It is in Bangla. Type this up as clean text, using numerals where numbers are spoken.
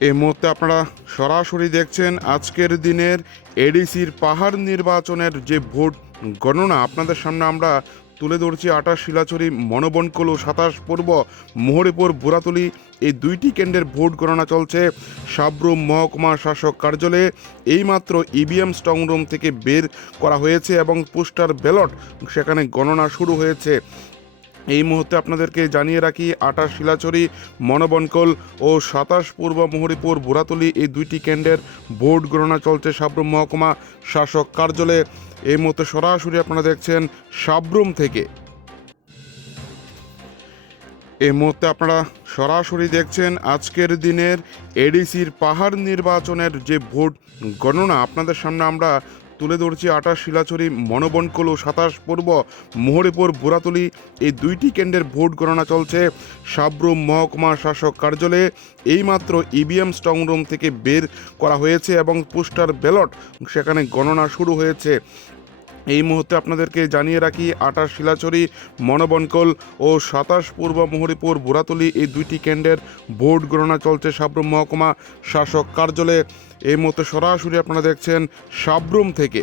এই মুহূর্তে আপনারা সরাসরি দেখছেন আজকের দিনের এডিসির পাহাড় নির্বাচনের যে ভোট গণনা আপনাদের সামনে আমরা তুলে ধরছি। 28 শিলাচুরি, মনোবনকল ও 27 পূর্ব মোহরীপুর বুড়াতলী এই দুইটি কেন্দ্রের ভোট গণনা চলছে সাবরুম মহকুমা শাসক কার্যালয়ে। এইমাত্র ইভিএম স্ট্রংরুম থেকে বের করা হয়েছে এবং পোস্টাল ব্যালট সেখানে গণনা শুরু হয়েছে। এই মুহূর্তে আপনাদেরকে জানিয়ে রাখি 28 শিলাচুরি, মনোবনকল ও 27 পূর্ব মোহরীপুর বুড়াতলী এই দুইটি কেন্দ্রের ভোট গণনা চলছে সাবরুম মহকুমা শাসক কার্যালয়ে। এই মুহূর্তে সরাসরি আপনারা দেখছেন সাবরুম থেকে। এই মুহূর্তে আপনারা সরাসরি দেখছেন আজকের দিনের এডিসির পাহাড় নির্বাচনের যে ভোট গণনা আপনাদের সামনে আমরা তুলে ধরছি। 28 শিলাচুরি, মনোবনকল ও 27 পূর্ব মোহরীপুর বুড়াতলী এই দুইটি কেন্দ্রের ভোট গণনা চলছে সাবরুম মহকুমা শাসক কার্যালয়ে। এইমাত্র ইভিএম স্ট্রংরুম থেকে বের করা হয়েছে এবং পোস্টাল ব্যালট সেখানে গণনা শুরু হয়েছে। এই মুহূর্তে আপনাদেরকে জানিয়ে রাখি 28 শিলাচুরি, মনোবনকল ও 27 পূর্ব মোহরীপুর বুড়াতলী এই দুইটি কেন্দ্রের ভোট গণনা চলছে সাবরুম মহকুমা শাসক কার্যালয়ে। এই মুহূর্তে সরাসরি আপনারা দেখছেন সাবরুম থেকে।